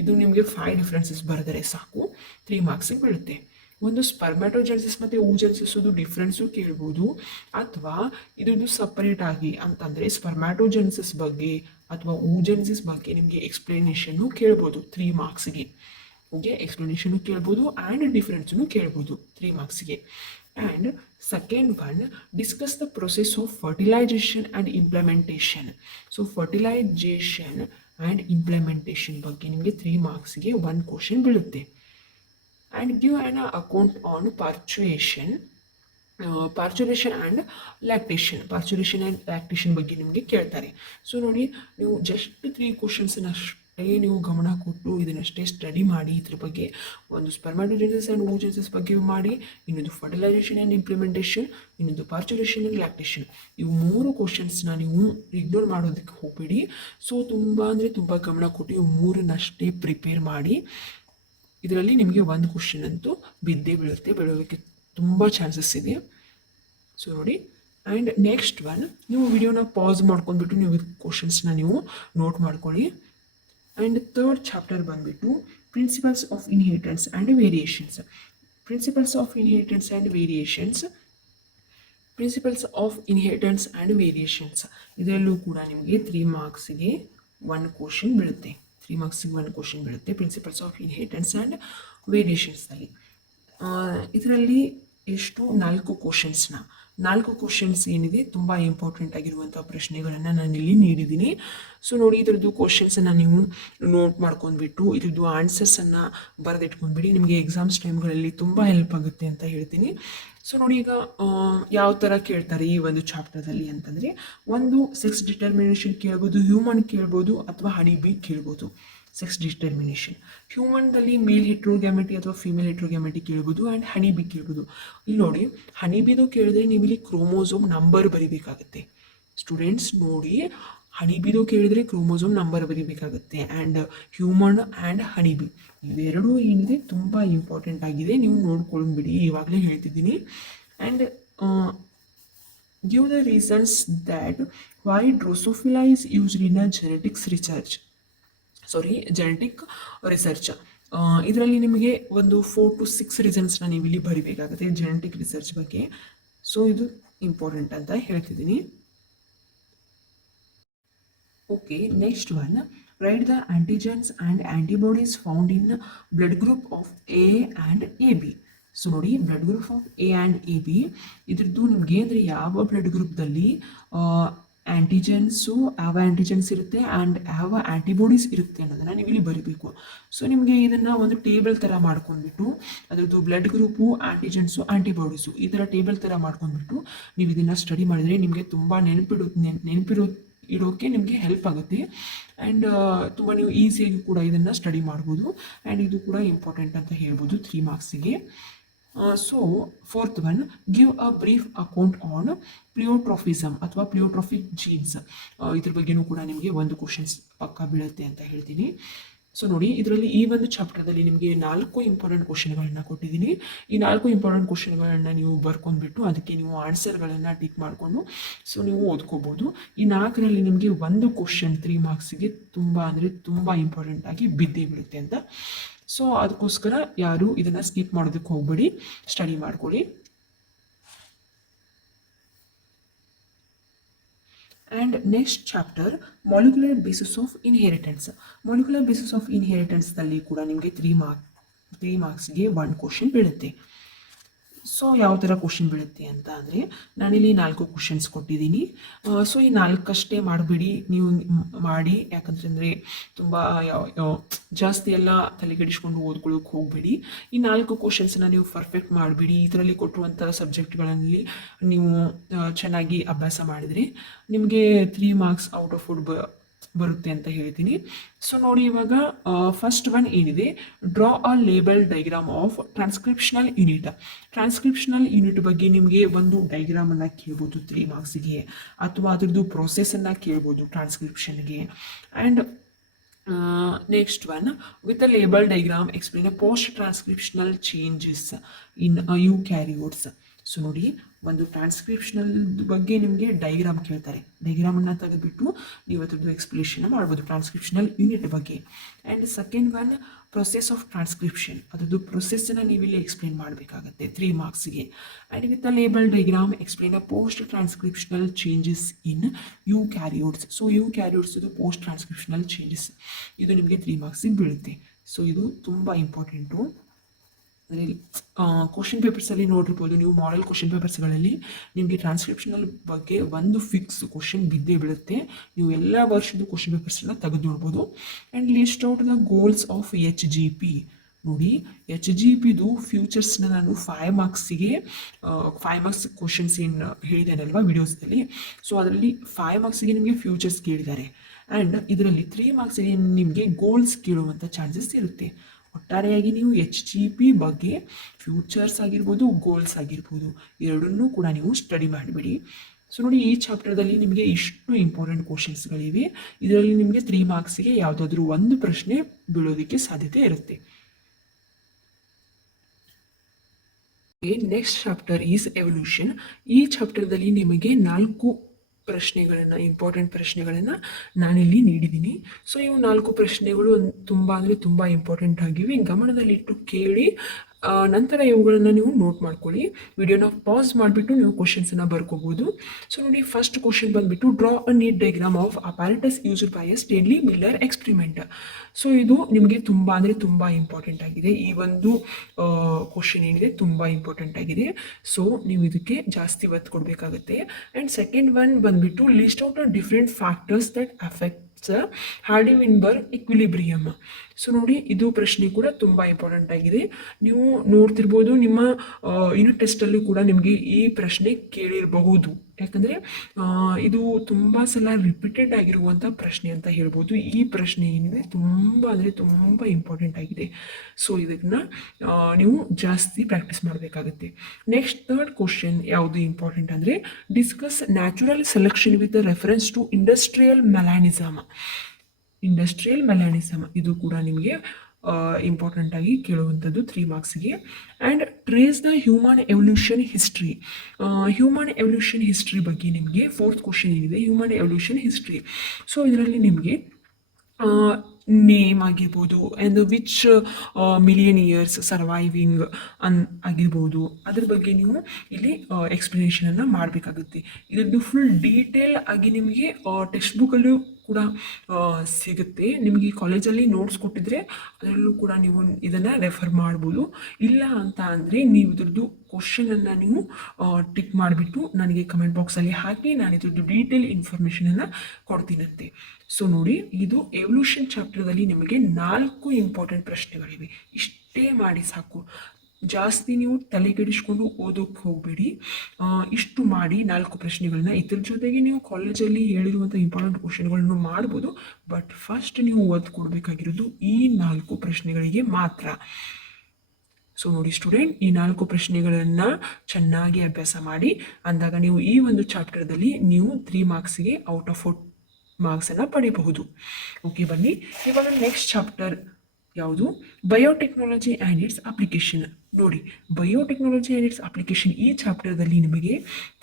ಇದು ನಿಮಗೆ 5 ಡಿಫ್ರೆನ್ಸಸ್ ಬರೆದರೆ ಸಾಕು, 3 ಮಾರ್ಕ್ಸಿಗೆ ಬೀಳುತ್ತೆ. ಒಂದು ಸ್ಪರ್ಮ್ಯಾಟೋಜೆನ್ಸಿಸ್ ಮತ್ತು oogenesis ಡಿಫ್ರೆನ್ಸು ಕೇಳ್ಬೋದು, ಅಥವಾ ಇದ್ರದ್ದು ಸಪ್ರೇಟ್ ಆಗಿ ಅಂತಂದರೆ ಸ್ಪರ್ಮ್ಯಾಟೋಜೆನ್ಸಿಸ್ ಬಗ್ಗೆ ಅಥವಾ oogenesis ಬಗ್ಗೆ ನಿಮಗೆ ಎಕ್ಸ್ಪ್ಲನೇಷನ್ನು ಕೇಳ್ಬೋದು 3 ಮಾರ್ಕ್ಸಿಗೆ. ಓಕೆ, ಎಕ್ಸ್ಪ್ಲನೇಷನು ಕೇಳ್ಬೋದು ಆ್ಯಂಡ್ ಡಿಫ್ರೆನ್ಸನ್ನು ಕೇಳ್ಬೋದು 3 ಮಾರ್ಕ್ಸಿಗೆ. And second one, discuss the process of fertilisation and implementation. So fertilisation and implementation ಬಗ್ಗೆ ನಿಮಗೆ 3 ಮಾರ್ಕ್ಸಿಗೆ 1 ಕ್ವಶನ್ ಬೀಳುತ್ತೆ. And give an account on parturition and lactation ಬಗ್ಗೆ ನಿಮಗೆ ಕೇಳ್ತಾರೆ. ಸೊ ನೋಡಿ, ನೀವು ಜಸ್ಟ್ 3 ಕ್ವಶನ್ಸನ್ನಷ್ಟೇ ನೀವು ಗಮನ ಕೊಟ್ಟು ಇದನ್ನಷ್ಟೇ ಸ್ಟಡಿ ಮಾಡಿ. ಇದ್ರ ಬಗ್ಗೆ ಒಂದು ಸ್ಪರ್ಮ್ಯಾಟೋಜೆನ್ಸಿಸ್ ಆ್ಯಂಡ್ oogenesis ಬಗ್ಗೆ ಮಾಡಿ, ಇನ್ನೊಂದು ಫರ್ಟಿಲೈಜೇಷನ್ ಆ್ಯಂಡ್ ಇಂಪ್ಲಿಮೆಂಟೇಷನ್, ಇನ್ನೊಂದು ಪಾರ್ಚುರೇಷನ್ ಆ್ಯಂಡ್ ಲ್ಯಾಕ್ಟೇಷನ್. ಇವು 3 ಕ್ವಶನ್ಸ್ನ ನೀವು ಇಗ್ನೋರ್ ಮಾಡೋದಕ್ಕೆ ಹೋಗಬೇಡಿ. ಸೊ ತುಂಬ ಗಮನ ಕೊಟ್ಟು ಇವು 3ನಷ್ಟೇ ಪ್ರಿಪೇರ್ ಮಾಡಿ. ಇದರಲ್ಲಿ ನಿಮಗೆ 1 ಕ್ವಶನ್ ಅಂತೂ ಬಿದ್ದೇ ಬೀಳೋದಕ್ಕೆ ತುಂಬ ಚಾನ್ಸಸ್ ಇದೆ. ಸೊ ನೋಡಿ, ಆ್ಯಂಡ್ ನೆಕ್ಸ್ಟ್ ಒನ್, ನೀವು ವಿಡಿಯೋನ ಪಾಸ್ ಮಾಡ್ಕೊಂಡ್ಬಿಟ್ಟು ನೀವು ಕ್ವಶನ್ಸ್ನ ನೀವು ನೋಟ್ ಮಾಡ್ಕೊಳ್ಳಿ. ಆ್ಯಂಡ್ ಥರ್ಡ್ ಚಾಪ್ಟರ್ ಬಂದುಬಿಟ್ಟು principles of inheritance and variations. Principles of inheritance and variations ಇದರಲ್ಲೂ ಕೂಡ ನಿಮಗೆ 3 ಮಾರ್ಕ್ಸಿಗೆ 1 ಕ್ವಶನ್ ಬೀಳುತ್ತೆ. 3 ಮಾರ್ಕ್ಸಿಗೆ 1 ಕ್ವಶನ್ ಬೀಳುತ್ತೆ ಪ್ರಿನ್ಸಿಪಲ್ಸ್ ಆಫ್ ಇನ್ಹೆರಿಟೆನ್ಸ್ ಆ್ಯಂಡ್ ವೇರಿಯೇಷನ್ಸ್ನಲ್ಲಿ. ಇದರಲ್ಲಿ ಎಷ್ಟು 4 ಕ್ವಶನ್ಸ್ನ 4 ಕ್ವಶನ್ಸ್ ಏನಿದೆ ತುಂಬ ಇಂಪಾರ್ಟೆಂಟ್ ಆಗಿರುವಂಥ ಪ್ರಶ್ನೆಗಳನ್ನು ನಾನು ಇಲ್ಲಿ ನೀಡಿದ್ದೀನಿ. ಸೊ ನೋಡಿ, ಇದ್ರದ್ದು ಕ್ವಶನ್ಸನ್ನು ನೀವು ನೋಟ್ ಮಾಡ್ಕೊಂಡ್ಬಿಟ್ಟು ಇದ್ರದ್ದು ಆನ್ಸರ್ಸನ್ನು ಬರೆದಿಟ್ಕೊಂಡ್ಬಿಡಿ. ನಿಮಗೆ ಎಕ್ಸಾಮ್ಸ್ ಟೈಮ್ಗಳಲ್ಲಿ ತುಂಬ ಹೆಲ್ಪ್ ಆಗುತ್ತೆ ಅಂತ ಹೇಳ್ತೀನಿ. ಸೊ ನೋಡಿ, ಈಗ ಯಾವ ಥರ ಕೇಳ್ತಾರೆ ಈ ಒಂದು ಚಾಪ್ಟರ್ದಲ್ಲಿ ಅಂತಂದರೆ, ಒಂದು ಸೆಕ್ಸ್ ಡಿಟರ್ಮಿನೇಷನ್ ಕೇಳ್ಬೋದು, ಹ್ಯೂಮನ್ ಕೇಳ್ಬೋದು, ಅಥವಾ ಹನಿ ಬಿ ಕೇಳ್ಬೋದು. ಸೆಕ್ಸ್ ಡಿಟರ್ಮಿನೇಷನ್ ಹ್ಯೂಮನ್ದಲ್ಲಿ ಮೇಲ್ ಹೆಟ್ರೋಗ್ಯಾಮೆಟಿ ಅಥವಾ ಫಿಮೇಲ್ ಹೆಟ್ರೋಗ್ಯಾಮೆಟಿ ಕೇಳ್ಬೋದು, ಆ್ಯಂಡ್ ಹನಿ ಬಿ ಕೇಳ್ಬೋದು. ಇಲ್ಲಿ ನೋಡಿ, ಹನಿ ಬಿದು ಕೇಳಿದ್ರೆ ನೀವು ಇಲ್ಲಿ ಕ್ರೋಮೋಸೋಮ್ ನಂಬರ್ ಬರಿಬೇಕಾಗುತ್ತೆ. ಸ್ಟೂಡೆಂಟ್ಸ್ ನೋಡಿ, ಹನಿ ಬಿದು ಕೇಳಿದರೆ ಕ್ರೋಮೋಸೋಮ್ ನಂಬರ್ ಬರಿಬೇಕಾಗುತ್ತೆ. And human and honey bee ಇವೆರಡೂ ಏನಿದೆ ತುಂಬ ಇಂಪಾರ್ಟೆಂಟ್ ಆಗಿದೆ, ನೀವು ನೋಡ್ಕೊಂಡ್ಬಿಡಿ, ಇವಾಗಲೇ ಹೇಳ್ತಿದ್ದೀನಿ. And give the reasons that why Drosophila is used in a genetic research. ಇದರಲ್ಲಿ ನಿಮಗೆ ಒಂದು 4 to 6 ರೀಸನ್ಸ್ನ ನೀವು ಇಲ್ಲಿ ಬರಿಬೇಕಾಗುತ್ತೆ ಜೆನೆಟಿಕ್ ರಿಸರ್ಚ್ ಬಗ್ಗೆ. ಸೊ ಇದು ಇಂಪಾರ್ಟೆಂಟ್ ಅಂತ ಹೇಳ್ತಿದ್ದೀನಿ. Okay, next one, write the antigens and antibodies found in blood group of A and A B. So ನೋಡಿ, blood group of A and A B ಇದ್ರದ್ದು ನಿಮಗೆ ಅಂದರೆ ಯಾವ ಬ್ಲಡ್ ಗ್ರೂಪ್ದಲ್ಲಿ ಆ್ಯಂಟಿಜನ್ಸು ಯಾವ ಆ್ಯಂಟಿಜನ್ಸ್ ಇರುತ್ತೆ ಆ್ಯಂಡ್ ಯಾವ ಆ್ಯಂಟಿಬಾಡೀಸ್ ಇರುತ್ತೆ ಅನ್ನೋದನ್ನು ನೀವು ಇಲ್ಲಿ ಬರೀಬೇಕು. ಸೊ ನಿಮಗೆ ಇದನ್ನು ಒಂದು ಟೇಬಲ್ ಥರ ಮಾಡ್ಕೊಂಡ್ಬಿಟ್ಟು ಅದರದ್ದು ಬ್ಲಡ್ ಗ್ರೂಪು, ಆ್ಯಂಟಿಜನ್ಸು, ಆ್ಯಂಟಿಬಾಡೀಸು ಈ ಥರ ಟೇಬಲ್ ಥರ ಮಾಡ್ಕೊಂಡ್ಬಿಟ್ಟು ನೀವು ಇದನ್ನು ಸ್ಟಡಿ ಮಾಡಿದರೆ ನಿಮಗೆ ತುಂಬ ಇಡೋಕ್ಕೆ ನಿಮಗೆ ಹೆಲ್ಪ್ ಆಗುತ್ತೆ. ಆ್ಯಂಡ್ ತುಂಬ ನೀವು ಈಸಿಯಾಗಿ ಕೂಡ ಇದನ್ನು ಸ್ಟಡಿ ಮಾಡ್ಬೋದು. ಆ್ಯಂಡ್ ಇದು ಕೂಡ ಇಂಪಾರ್ಟೆಂಟ್ ಅಂತ ಹೇಳ್ಬೋದು 3 ಮಾರ್ಕ್ಸಿಗೆ. So fourth one, give a brief account on pleiotropism ಅಥವಾ ಪ್ಲಿಯೋಟ್ರೋಫಿಕ್ ಜೀನ್ಸ್. ಇದ್ರ ಬಗ್ಗೆನೂ ಕೂಡ ನಿಮಗೆ ಒಂದು ಕ್ವಶನ್ಸ್ ಪಕ್ಕ ಬೀಳುತ್ತೆ ಅಂತ ಹೇಳ್ತೀನಿ. ಸೊ ನೋಡಿ, ಇದರಲ್ಲಿ ಈ ಒಂದು ಚಾಪ್ಟರ್ದಲ್ಲಿ ನಿಮಗೆ 4 ಇಂಪಾರ್ಟೆಂಟ್ ಕ್ವಶನ್ಗಳನ್ನು ಕೊಟ್ಟಿದ್ದೀನಿ. ಈ 4 ಇಂಪಾರ್ಟೆಂಟ್ ಕ್ವಶನ್ಗಳನ್ನು ನೀವು ಬರ್ಕೊಂಡ್ಬಿಟ್ಟು ಅದಕ್ಕೆ ನೀವು ಆನ್ಸರ್ಗಳನ್ನು ಟಿಕ್ ಮಾಡಿಕೊಂಡು ಸೊ ನೀವು ಓದ್ಕೋಬೋದು. ಈ 4ರಲ್ಲಿ ನಿಮಗೆ ಒಂದು ಕ್ವಶನ್ 3 ಮಾರ್ಕ್ಸಿಗೆ ತುಂಬ ಅಂದರೆ ತುಂಬ ಇಂಪಾರ್ಟೆಂಟ್ ಆಗಿ ಬಿದ್ದೇ ಬೀಳುತ್ತೆ ಅಂತ. ಸೊ ಅದಕ್ಕೋಸ್ಕರ ಯಾರು ಇದನ್ನು ಸ್ಕಿಪ್ ಮಾಡೋದಕ್ಕೆ ಹೋಗ್ಬೇಡಿ, ಸ್ಟಡಿ ಮಾಡ್ಕೊಳ್ಳಿ. And next chapter, molecular basis of inheritance. Molecular basis of ಇನ್ಹೆರಿಟೆನ್ಸ್ದಲ್ಲಿ ಕೂಡ ನಿಮಗೆ 3 ಮಾರ್ಕ್ಸ್ಗೆ 1 ಕ್ವಶನ್ ಬೀಳುತ್ತೆ. ಸೊ ಯಾವ ಥರ ಕ್ವಶನ್ ಬೀಳುತ್ತೆ ಅಂತ ಅಂದರೆ, ನಾನಿಲ್ಲಿ 4 ಕ್ವಶನ್ಸ್ ಕೊಟ್ಟಿದ್ದೀನಿ. ಸೊ ಈ 4 ಮಾಡಬೇಡಿ, ನೀವು ಮಾಡಿ, ಯಾಕಂತಂದರೆ ತುಂಬ ಜಾಸ್ತಿ ಎಲ್ಲ ತಲೆಗೆಡಿಸ್ಕೊಂಡು ಓದ್ಕೊಳ್ಳೋಕೆ ಹೋಗಬೇಡಿ. ಈ 4 ಕ್ವಶನ್ಸನ್ನ ನೀವು ಪರ್ಫೆಕ್ಟ್ ಮಾಡಿಬಿಡಿ. ಇದರಲ್ಲಿ ಕೊಟ್ಟಿರುವಂಥ ಸಬ್ಜೆಕ್ಟ್ಗಳಲ್ಲಿ ನೀವು ಚೆನ್ನಾಗಿ ಅಭ್ಯಾಸ ಮಾಡಿದರೆ ನಿಮಗೆ 3 ಮಾರ್ಕ್ಸ್ ಔಟ್ ಆಫ್ ಫುಡ್ ಬರುತ್ತೆ ಅಂತ ಹೇಳ್ತೀನಿ. ಸೊ ನೋಡಿ, ಇವಾಗ ಫಸ್ಟ್ ಒನ್ ಏನಿದೆ, draw a label diagram of transcriptional unit. Transcriptional unit ಬಗ್ಗೆ ನಿಮಗೆ ಒಂದು ಡೈಗ್ರಾಮನ್ನು ಕೇಳ್ಬೋದು 3 ಮಾರ್ಕ್ಸಿಗೆ, ಅಥವಾ ಅದ್ರದ್ದು ಪ್ರೊಸೆಸನ್ನು ಕೇಳ್ಬೋದು ಟ್ರಾನ್ಸ್ಕ್ರಿಪ್ಷನ್ಗೆ. And next one, with a label diagram explain a post transcriptional changes in eukaryotes. So ನೋಡಿ, ಒಂದು ಟ್ರಾನ್ಸ್ಕ್ರಿಪ್ಷನಲ್ ಬಗ್ಗೆ ನಿಮಗೆ ಡೈಗ್ರಾಮ್ ಕೇಳ್ತಾರೆ, ಡೈಗ್ರಾಮನ್ನು ತೆಗೆದುಬಿಟ್ಟು ನೀವು ಅದ್ರದ್ದು ಎಕ್ಸ್ಪ್ಲೇಷನ್ ಮಾಡ್ಬೋದು ಟ್ರಾನ್ಸ್ಕ್ರಿಪ್ಷನಲ್ ಯೂನಿಟ್ ಬಗ್ಗೆ. And second one, process of transcription, ಅದ್ರದ್ದು ಪ್ರೊಸೆಸ್ಸನ್ನು ನೀವಿಲ್ಲಿ ಎಕ್ಸ್ಪ್ಲೇನ್ ಮಾಡಬೇಕಾಗತ್ತೆ 3 ಮಾರ್ಕ್ಸಿಗೆ. And with a label diagram explain a post transcriptional changes in eukaryotes. So eukaryotes ಇದು ಪೋಸ್ಟ್ ಟ್ರಾನ್ಸ್ಕ್ರಿಪ್ಷನಲ್ ಚೇಂಜಸ್, ಇದು ನಿಮಗೆ 3 ಮಾರ್ಕ್ಸಿಗೆ ಬೀಳುತ್ತೆ. ಸೊ ಇದು ತುಂಬ ಇಂಪಾರ್ಟೆಂಟು. ಅಂದರೆ ಕ್ವಶನ್ ಪೇಪರ್ಸಲ್ಲಿ ನೋಡಿರ್ಬೋದು ನೀವು, ಮಾಡೆಲ್ ಕ್ವಶನ್ ಪೇಪರ್ಸ್ಗಳಲ್ಲಿ ನಿಮಗೆ ಟ್ರಾನ್ಸ್ಕ್ರಿಪ್ಷನಲ್ ಬಗ್ಗೆ ಒಂದು ಫಿಕ್ಸ್ ಕ್ವಶನ್ ಬಿದ್ದೇ ಬೀಳುತ್ತೆ. ನೀವು ಎಲ್ಲ ವರ್ಷದ ಕ್ವಶನ್ ಪೇಪರ್ಸನ್ನ ತೆಗೆದು ನೋಡ್ಬೋದು. And list out the goals of HGP. ನೋಡಿ, HGPದು ಫ್ಯೂಚರ್ಸ್ನ ನಾನು 5 ಮಾರ್ಕ್ಸ್ ಕ್ವಶನ್ಸ್ ಏನು ಹೇಳಿದ್ದೇನಲ್ವಾ ವಿಡಿಯೋಸ್ನಲ್ಲಿ, ಸೊ ಅದರಲ್ಲಿ 5 ಮಾರ್ಕ್ಸಿಗೆ ನಿಮಗೆ ಫ್ಯೂಚರ್ಸ್ ಕೇಳಿದ್ದಾರೆ. ಆ್ಯಂಡ್ ಇದರಲ್ಲಿ 3 ಮಾರ್ಕ್ಸಿಗೆ ನಿಮಗೆ ಗೋಲ್ಸ್ ಕೇಳುವಂಥ ಚಾನ್ಸಸ್ ಇರುತ್ತೆ. ಒಟ್ಟಾರೆಯಾಗಿ ನೀವು HGP ಬಗ್ಗೆ ಫ್ಯೂಚರ್ಸ್ ಆಗಿರ್ಬೋದು, ಗೋಲ್ಸ್ ಆಗಿರ್ಬೋದು, ಎರಡನ್ನೂ ಕೂಡ ನೀವು ಸ್ಟಡಿ ಮಾಡಿಬಿಡಿ. ಸೊ ನೋಡಿ, ಈ ಚಾಪ್ಟರ್ದಲ್ಲಿ ನಿಮಗೆ ಇಷ್ಟು ಇಂಪಾರ್ಟೆಂಟ್ ಕ್ವಶನ್ಸ್ಗಳಿವೆ. ಇದರಲ್ಲಿ ನಿಮಗೆ 3 ಮಾರ್ಕ್ಸಿಗೆ ಯಾವುದಾದ್ರೂ ಒಂದು ಪ್ರಶ್ನೆ ಬೀಳೋದಕ್ಕೆ ಸಾಧ್ಯತೆ ಇರುತ್ತೆ. Next chapter is evolution. ಈ ಚಾಪ್ಟರ್ದಲ್ಲಿ ನಿಮಗೆ 4 ಪ್ರಶ್ನೆಗಳನ್ನು, ಇಂಪಾರ್ಟೆಂಟ್ ಪ್ರಶ್ನೆಗಳನ್ನು ನಾನಿಲ್ಲಿ ನೀಡಿದ್ದೀನಿ. ಸೊ ಇವು 4 ಪ್ರಶ್ನೆಗಳು ತುಂಬ ಅಂದರೆ ತುಂಬ ಇಂಪಾರ್ಟೆಂಟ್ ಆಗಿವೆ, ಗಮನದಲ್ಲಿಟ್ಟು ಕೇಳಿ ನಂತರ ಇವುಗಳನ್ನು ನೀವು ನೋಟ್ ಮಾಡ್ಕೊಳ್ಳಿ. ವಿಡಿಯೋನ ಪಾಸ್ ಮಾಡಿಬಿಟ್ಟು ನೀವು ಕ್ವಶನ್ಸನ್ನು ಬರ್ಕೋಬೋದು. ಸೊ ನೋಡಿ, ಫಸ್ಟ್ ಕ್ವಶನ್ ಬಂದುಬಿಟ್ಟು draw a neat diagram of apparatus used by a Stanley Miller experiment. So ಇದು ನಿಮಗೆ ತುಂಬ ಅಂದರೆ ತುಂಬ ಇಂಪಾರ್ಟೆಂಟ್ ಆಗಿದೆ. ಈ ಒಂದು ಕ್ವಶನ್ ಏನಿದೆ ತುಂಬ ಇಂಪಾರ್ಟೆಂಟ್ ಆಗಿದೆ. ಸೊ ನೀವು ಇದಕ್ಕೆ ಜಾಸ್ತಿ ಒತ್ತು ಕೊಡಬೇಕಾಗುತ್ತೆ. ಆ್ಯಂಡ್ ಸೆಕೆಂಡ್ ಒನ್ ಬಂದುಬಿಟ್ಟು list out different factors that affect Hardy Weinberg equilibrium. So ನೋಡಿ, ಇದು ಪ್ರಶ್ನೆ ಕೂಡ ತುಂಬ ಇಂಪಾರ್ಟೆಂಟ್ ಆಗಿದೆ. ನೀವು ನೋಡ್ತಿರ್ಬೋದು, ನಿಮ್ಮ ಯೂನಿಟ್ ಟೆಸ್ಟಲ್ಲಿ ಕೂಡ ನಿಮಗೆ ಈ ಪ್ರಶ್ನೆ ಕೇಳಿರಬಹುದು. ಯಾಕಂದರೆ ಇದು ತುಂಬ ಸಲ ರಿಪೀಟೆಡ್ ಆಗಿರುವಂಥ ಪ್ರಶ್ನೆ ಅಂತ ಹೇಳ್ಬೋದು. ಈ ಪ್ರಶ್ನೆ ಏನಿದೆ ತುಂಬ ಅಂದರೆ ತುಂಬ ಇಂಪಾರ್ಟೆಂಟ್ ಆಗಿದೆ. ಸೊ ಇದನ್ನು ನೀವು ಜಾಸ್ತಿ ಪ್ರಾಕ್ಟೀಸ್ ಮಾಡಬೇಕಾಗುತ್ತೆ. ನೆಕ್ಸ್ಟ್ ಥರ್ಡ್ ಕ್ವಶನ್ ಯಾವುದು ಇಂಪಾರ್ಟೆಂಟ್ ಅಂದರೆ discuss natural selection with reference to industrial melanism. Industrial melanism ಇದು ಕೂಡ ನಿಮಗೆ ಇಂಪಾರ್ಟೆಂಟ್ ಆಗಿ ಕೇಳುವಂಥದ್ದು 3 ಮಾರ್ಕ್ಸ್ಗೆ. And trace the human evolution history. Human evolution history ಬಗ್ಗೆ ನಿಮಗೆ ಫೋರ್ತ್ ಕ್ವಶನ್ ಏನಿದೆ, ಹ್ಯೂಮನ್ ಎವಲ್ಯೂಷನ್ ಹಿಸ್ಟ್ರಿ. ಸೊ ಇದರಲ್ಲಿ ನಿಮಗೆ ನೇಮ್ ಆಗಿರ್ಬೋದು, and which million years surviving ಆಗಿರ್ಬೋದು, ಅದ್ರ ಬಗ್ಗೆ ನೀವು ಇಲ್ಲಿ ಎಕ್ಸ್ಪ್ಲನೇಷನನ್ನು ಮಾಡಬೇಕಾಗುತ್ತೆ. ಇದರದ್ದು ಫುಲ್ ಡೀಟೇಲ್ ಆಗಿ ನಿಮಗೆ ಟೆಕ್ಸ್ಟ್ ಬುಕ್ಕಲ್ಲೂ ಕೂಡ ಸಿಗುತ್ತೆ. ನಿಮಗೆ ಕಾಲೇಜಲ್ಲಿ ನೋಟ್ಸ್ ಕೊಟ್ಟಿದ್ರೆ ಅದರಲ್ಲೂ ಕೂಡ ನೀವು ಇದನ್ನು ರೆಫರ್ ಮಾಡ್ಬೋದು. ಇಲ್ಲ ಅಂತ ಅಂದರೆ ನೀವು ಇದ್ರದ್ದು ಕ್ವಶನನ್ನು ನೀವು ಟಿಕ್ ಮಾಡಿಬಿಟ್ಟು ನನಗೆ ಕಮೆಂಟ್ ಬಾಕ್ಸಲ್ಲಿ ಹಾಕಿ ನಾನು ಇದ್ರದ್ದು ಡೀಟೇಲ್ ಇನ್ಫಾರ್ಮೇಷನನ್ನು ಕೊಡ್ತೀನಂತೆ. ಸೊ ನೋಡಿ, ಇದು ಎವಲ್ಯೂಷನ್ ಚಾಪ್ಟರ್ದಲ್ಲಿ ನಿಮಗೆ 4 ಇಂಪಾರ್ಟೆಂಟ್ ಪ್ರಶ್ನೆಗಳಿವೆ. ಇಷ್ಟೇ ಮಾಡಿ ಸಾಕು, ಜಾಸ್ತಿ ನೀವು ತಲೆಗೆಡಿಸ್ಕೊಂಡು ಓದೋಕ್ಕೆ ಹೋಗಬೇಡಿ. ಇಷ್ಟು ಮಾಡಿ 4 ಪ್ರಶ್ನೆಗಳನ್ನ. ಇದ್ರ ಜೊತೆಗೆ ನೀವು ಕಾಲೇಜಲ್ಲಿ ಹೇಳಿರುವಂಥ ಇಂಪಾರ್ಟೆಂಟ್ ಕ್ವಶನ್ಗಳನ್ನು ಮಾಡ್ಬೋದು. ಬಟ್ ಫಸ್ಟ್ ನೀವು ಓದಿ ಕೊಡಬೇಕಾಗಿರೋದು ಈ 4 ಪ್ರಶ್ನೆಗಳಿಗೆ ಮಾತ್ರ. ಸೊ ನೋಡಿ ಸ್ಟೂಡೆಂಟ್, ಈ 4 ಪ್ರಶ್ನೆಗಳನ್ನು ಚೆನ್ನಾಗಿ ಅಭ್ಯಾಸ ಮಾಡಿ. ಅಂದಾಗ ನೀವು ಈ ಒಂದು ಚಾಪ್ಟರ್ದಲ್ಲಿ ನೀವು 3 ಮಾರ್ಕ್ಸ್ಗೆ ಔಟ್ ಆಫ್ 4 ಮಾರ್ಕ್ಸನ್ನು ಪಡೆಯಬಹುದು. ಓಕೆ, ಬನ್ನಿ ಇವಾಗ ನೆಕ್ಸ್ಟ್ ಚಾಪ್ಟರ್ ಯಾವುದು, ಬಯೋಟೆಕ್ನಾಲಜಿ ಆ್ಯಂಡ್ ಇಟ್ಸ್ ಅಪ್ಲಿಕೇಶನ್. ನೋಡಿ, ಬಯೋಟೆಕ್ನಾಲಜಿ ಆ್ಯಂಡ್ ಇಟ್ಸ್ ಅಪ್ಲಿಕೇಶನ್ ಈ ಚಾಪ್ಟರ್ದಲ್ಲಿ ನಿಮಗೆ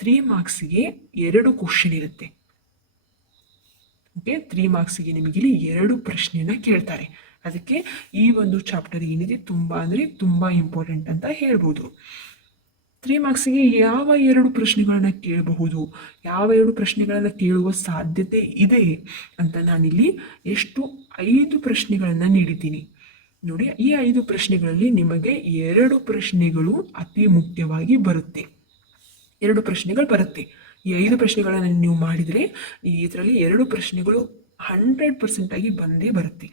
3 ಮಾರ್ಕ್ಸ್ಗೆ 2 ಕ್ವಶನ್ ಇರುತ್ತೆ. ಓಕೆ, 3 ಮಾರ್ಕ್ಸ್ಗೆ ನಿಮಗೆ ಇಲ್ಲಿ 2 ಪ್ರಶ್ನೆಯನ್ನು ಕೇಳ್ತಾರೆ. ಅದಕ್ಕೆ ಈ ಒಂದು ಚಾಪ್ಟರ್ ಏನಿದೆ ತುಂಬ ಅಂದರೆ ತುಂಬ ಇಂಪಾರ್ಟೆಂಟ್ ಅಂತ ಹೇಳ್ಬೋದು. 3 ಮಾರ್ಕ್ಸಿಗೆ ಯಾವ 2 ಪ್ರಶ್ನೆಗಳನ್ನು ಕೇಳಬಹುದು, ಯಾವ 2 ಪ್ರಶ್ನೆಗಳನ್ನು ಕೇಳುವ ಸಾಧ್ಯತೆ ಇದೆ ಅಂತ ನಾನಿಲ್ಲಿ 5 ಪ್ರಶ್ನೆಗಳನ್ನು ನೀಡಿದ್ದೀನಿ. ನೋಡಿ, ಈ 5 ಪ್ರಶ್ನೆಗಳಲ್ಲಿ ನಿಮಗೆ 2 ಪ್ರಶ್ನೆಗಳು ಅತಿ ಮುಖ್ಯವಾಗಿ ಬರುತ್ತೆ. 2 ಪ್ರಶ್ನೆಗಳು ಬರುತ್ತೆ. ಈ 5 ಪ್ರಶ್ನೆಗಳನ್ನು ನೀವು ಮಾಡಿದರೆ ಇದರಲ್ಲಿ 2 ಪ್ರಶ್ನೆಗಳು 100% ಆಗಿ ಬಂದೇ ಬರುತ್ತೆ.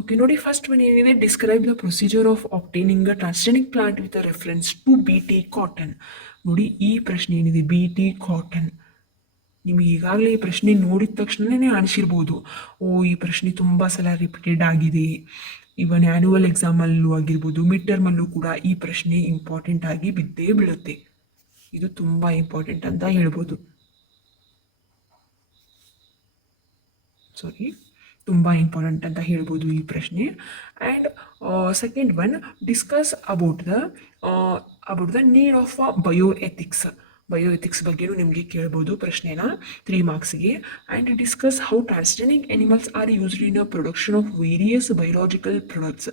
ಓಕೆ, ನೋಡಿ, ಫಸ್ಟ್ ಒನ್ ಏನಿದೆ, describe the procedure of obtaining a transgenic plant with reference to BT cotton. ನೋಡಿ, ಈ ಪ್ರಶ್ನೆ ಏನಿದೆ BT ಕಾಟನ್, ನಿಮಗೆ ಈಗಾಗಲೇ ಈ ಪ್ರಶ್ನೆ ನೋಡಿದ ತಕ್ಷಣವೇ ಅನಿಸಿರ್ಬೋದು, ಈ ಪ್ರಶ್ನೆ ತುಂಬ ಸಲ ರಿಪೀಟೆಡ್ ಆಗಿದೆ. ಇವನ್ ಆ್ಯನ್ಯುವಲ್ ಎಕ್ಸಾಮಲ್ಲೂ ಆಗಿರ್ಬೋದು, ಮಿಡ್ ಟರ್ಮಲ್ಲೂ ಕೂಡ ಈ ಪ್ರಶ್ನೆ ಇಂಪಾರ್ಟೆಂಟ್ ಆಗಿ ಬಿದ್ದೇ ಬೀಳುತ್ತೆ. ಇದು ತುಂಬ ಇಂಪಾರ್ಟೆಂಟ್ ಅಂತ ಹೇಳ್ಬೋದು. ತುಂಬ ಇಂಪಾರ್ಟೆಂಟ್ ಅಂತ ಹೇಳ್ಬೋದು ಈ ಪ್ರಶ್ನೆ. And second one, discuss about the need of bioethics. Bioethics ಬಗ್ಗೆಯೂ ನಿಮಗೆ ಕೇಳ್ಬೋದು ಪ್ರಶ್ನೆನ 3 ಮಾರ್ಕ್ಸ್ಗೆ. And discuss how transgenic animals are used in a production of various biological products.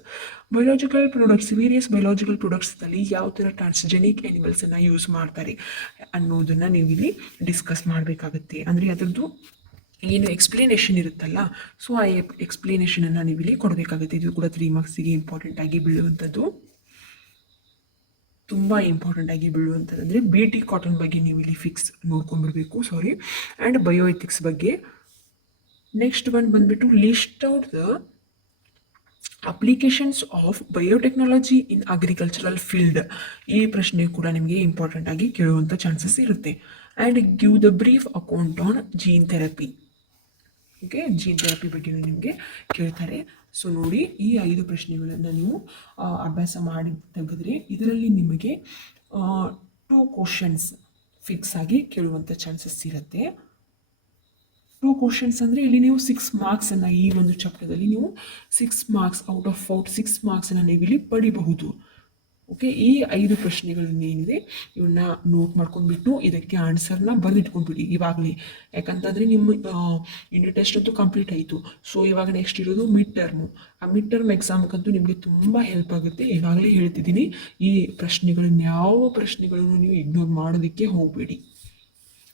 Various biological ಪ್ರಾಡಕ್ಟ್ಸ್ನಲ್ಲಿ ಯಾವ ಥರ ಟ್ರಾನ್ಸ್ಜೆನಿಕ್ ಅನಿಮಲ್ಸನ್ನು ಯೂಸ್ ಮಾಡ್ತಾರೆ ಅನ್ನೋದನ್ನು ನೀವು ಇಲ್ಲಿ ಡಿಸ್ಕಸ್ ಮಾಡಬೇಕಾಗುತ್ತೆ. ಅಂದರೆ ಅದರದ್ದು ಏನು ಎಕ್ಸ್ಪ್ಲೇನೇಷನ್ ಇರುತ್ತಲ್ಲ, ಸೊ ಆ ಎಕ್ಸ್ಪ್ಲೇನೇಷನನ್ನು ನೀವು ಇಲ್ಲಿ ಕೊಡಬೇಕಾಗುತ್ತೆ. ಇದು ಕೂಡ 3 ಮಾರ್ಕ್ಸಿಗೆ ಇಂಪಾರ್ಟೆಂಟ್ ಆಗಿ ಬೀಳುವಂಥದ್ದು. ತುಂಬ ಇಂಪಾರ್ಟೆಂಟ್ ಆಗಿ ಬೀಳುವಂಥದ್ದು ಅಂದರೆ BT ಕಾಟನ್ ಬಗ್ಗೆ ನೀವು ಇಲ್ಲಿ ಫಿಕ್ಸ್ ನೋಡ್ಕೊಂಡ್ಬಿಡ್ಬೇಕು. ಆ್ಯಂಡ್ ಬಯೋಎಥಿಕ್ಸ್ ಬಗ್ಗೆ. ನೆಕ್ಸ್ಟ್ ಒನ್ ಬಂದುಬಿಟ್ಟು list out the applications of biotechnology in agricultural field. ಈ ಪ್ರಶ್ನೆ ಕೂಡ ನಿಮಗೆ ಇಂಪಾರ್ಟೆಂಟ್ ಆಗಿ ಕೇಳುವಂಥ ಚಾನ್ಸಸ್ ಇರುತ್ತೆ. And give the brief account on gene therapy. Okay, gene therapy ಬಗ್ಗೆ ನಿಮಗೆ ಕೇಳ್ತಾರೆ. ಸೊ ನೋಡಿ, ಈ 5 ಪ್ರಶ್ನೆಗಳನ್ನು ನೀವು ಅಭ್ಯಾಸ ಮಾಡಿ ತೆಗೆದ್ರೆ ಇದರಲ್ಲಿ ನಿಮಗೆ 2 ಕ್ವಶನ್ಸ್ ಫಿಕ್ಸ್ ಆಗಿ ಕೇಳುವಂಥ ಚಾನ್ಸಸ್ ಇರುತ್ತೆ. 2 ಕ್ವಶನ್ಸ್ ಅಂದರೆ ಇಲ್ಲಿ ನೀವು 6 ಮಾರ್ಕ್ಸನ್ನು ಈ ಒಂದು ಚಾಪ್ಟರ್ದಲ್ಲಿ ನೀವು 6 ಮಾರ್ಕ್ಸ್ ಔಟ್ ಆಫ್ 6 ಮಾರ್ಕ್ಸನ್ನು ನೀವು ಇಲ್ಲಿ ಪಡಿಬಹುದು. ಓಕೆ, ಈ 5 ಪ್ರಶ್ನೆಗಳನ್ನೇನಿದೆ ಇವನ್ನ ನೋಟ್ ಮಾಡ್ಕೊಂಡ್ಬಿಟ್ಟು ಇದಕ್ಕೆ ಆನ್ಸರ್ನ ಬರೆದಿಟ್ಕೊಂಡ್ಬಿಡಿ ಇವಾಗಲೇ. ಯಾಕಂತಂದರೆ ನಿಮ್ಮ ಯೂನಿಟ್ ಟೆಸ್ಟ್ ಅಂತೂ ಕಂಪ್ಲೀಟ್ ಆಯಿತು. ಸೊ ಇವಾಗ ನೆಕ್ಸ್ಟ್ ಇರೋದು ಮಿಡ್ ಟರ್ಮು. ಆ ಮಿಡ್ ಟರ್ಮ್ ಎಕ್ಸಾಮ್ಗಂತೂ ನಿಮಗೆ ತುಂಬ ಹೆಲ್ಪ್ ಆಗುತ್ತೆ. ಇವಾಗಲೇ ಹೇಳ್ತಿದ್ದೀನಿ, ಈ ಪ್ರಶ್ನೆಗಳನ್ನ ಯಾವ ಪ್ರಶ್ನೆಗಳನ್ನು ನೀವು ಇಗ್ನೋರ್ ಮಾಡೋದಕ್ಕೆ ಹೋಗಬೇಡಿ.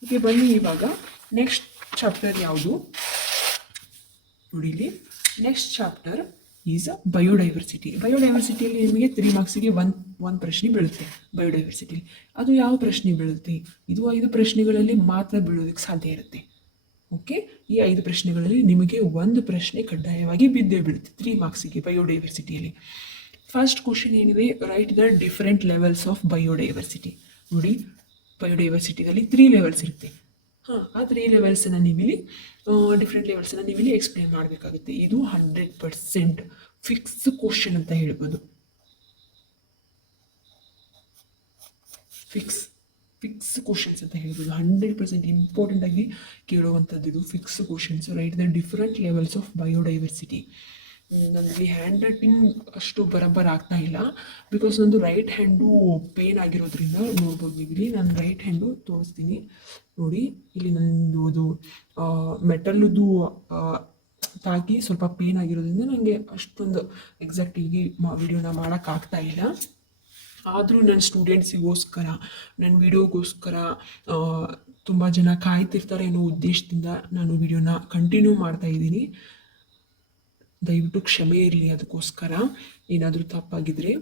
ಓಕೆ, ಬನ್ನಿ ಇವಾಗ ನೆಕ್ಸ್ಟ್ ಚಾಪ್ಟರ್ ಯಾವುದು ನೋಡಿ. ಇಲ್ಲಿ ನೆಕ್ಸ್ಟ್ ಚಾಪ್ಟರ್ ಈಸ್ ಬಯೋಡೈವರ್ಸಿಟಿ. ಬಯೋಡೈವರ್ಸಿಟಿಯಲ್ಲಿ ನಿಮಗೆ 3 ಮಾರ್ಕ್ಸಿಗೆ ಒಂದು ಪ್ರಶ್ನೆ ಬೀಳುತ್ತೆ ಬಯೋಡೈವರ್ಸಿಟಿಲಿ. ಅದು ಯಾವ ಪ್ರಶ್ನೆ ಬೀಳುತ್ತೆ? ಇದು 5 ಪ್ರಶ್ನೆಗಳಲ್ಲಿ ಮಾತ್ರ ಬೀಳೋದಕ್ಕೆ ಸಾಧ್ಯ ಇರುತ್ತೆ. ಓಕೆ, ಈ 5 ಪ್ರಶ್ನೆಗಳಲ್ಲಿ ನಿಮಗೆ ಒಂದು ಪ್ರಶ್ನೆ ಕಡ್ಡಾಯವಾಗಿ ಬಿದ್ದೇ ಬೀಳುತ್ತೆ 3 ಮಾರ್ಕ್ಸಿಗೆ ಬಯೋಡೈವರ್ಸಿಟಿಯಲ್ಲಿ. ಫಸ್ಟ್ ಕ್ವಶನ್ ಏನಿದೆ, right the different levels of biodiversity. ನೋಡಿ, ಬಯೋಡೈವರ್ಸಿಟಿದಲ್ಲಿ 3 ಲೆವೆಲ್ಸ್ ಇರುತ್ತೆ. ಆ 3 ಲೆವೆಲ್ಸನ್ನು ನೀವಿಲ್ಲಿ ಡಿಫ್ರೆಂಟ್ ಲೆವೆಲ್ಸನ್ನು ನೀವಿಲ್ಲಿ ಎಕ್ಸ್ಪ್ಲೇನ್ ಮಾಡಬೇಕಾಗುತ್ತೆ. ಇದು 100% ಫಿಕ್ಸ್ ಕ್ವಶನ್ ಅಂತ ಹೇಳ್ಬೋದು. ಫಿಕ್ಸ್ ಕ್ವಶನ್ಸ್ ಅಂತ ಹೇಳ್ಬೋದು. 100% ಇಂಪಾರ್ಟೆಂಟ್ ಆಗಿ ಕೇಳುವಂಥದ್ದು ಇದು fix questions. Right the different levels of biodiversity. ನನಗೆ ಹ್ಯಾಂಡ್ ರೈಟಿಂಗ್ ಅಷ್ಟು ಬರೋಬ್ಬರ ಆಗ್ತಾ ಇಲ್ಲ, ಬಿಕಾಸ್ ನಂದು ರೈಟ್ ಹ್ಯಾಂಡು ಪೇನ್ ಆಗಿರೋದ್ರಿಂದ. ನೋಡ್ಬೋದು ಇಲ್ಲಿ ನಾನು ರೈಟ್ ಹ್ಯಾಂಡು ತೋರಿಸ್ತೀನಿ ನೋಡಿ. ಇಲ್ಲಿ ನಂದು ಅದು ಮೆಟಲ್ದು ತಾಗಿ ಸ್ವಲ್ಪ ಪೇನ್ ಆಗಿರೋದ್ರಿಂದ ನನಗೆ ಅಷ್ಟೊಂದು ಎಕ್ಸಾಕ್ಟಾಗಿ ವಿಡಿಯೋನ ಮಾಡೋಕ್ಕಾಗ್ತಾ ಇಲ್ಲ. ಆದರೂ ನನ್ನ ಸ್ಟೂಡೆಂಟ್ಸಿಗೋಸ್ಕರ, ನನ್ನ ವಿಡಿಯೋಗೋಸ್ಕರ ತುಂಬ ಜನ ಕಾಯ್ತಿರ್ತಾರೆ ಅನ್ನೋ ಉದ್ದೇಶದಿಂದ ನಾನು ವಿಡಿಯೋನ ಕಂಟಿನ್ಯೂ ಮಾಡ್ತಾಯಿದ್ದೀನಿ. ದಯವಿಟ್ಟು ಕ್ಷಮೆ ಇರಲಿ ಅದಕ್ಕೋಸ್ಕರ, ಏನಾದರೂ ತಪ್ಪಾಗಿದ್ರೆ.